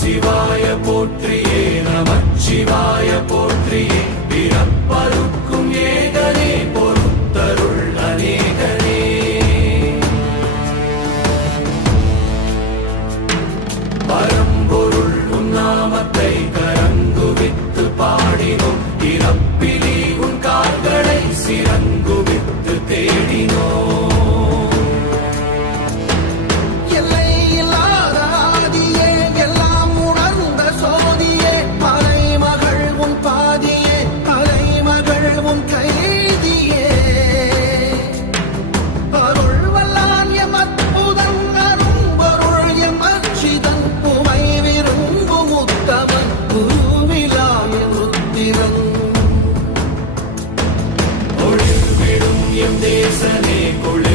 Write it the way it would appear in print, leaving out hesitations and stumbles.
சிவாய போற்றியே நமச்சிவாய போற்றியே பிறப்பருக்கும் ஏகனே பொறுத்தருள் அநேகனே பரம்பொருள் உன் நாமத்தை கரங்குவித்து பாடினோம் இறப்பிலி உன் கால்களை சிறங்குவித்து தேடினோம் தேசனே குள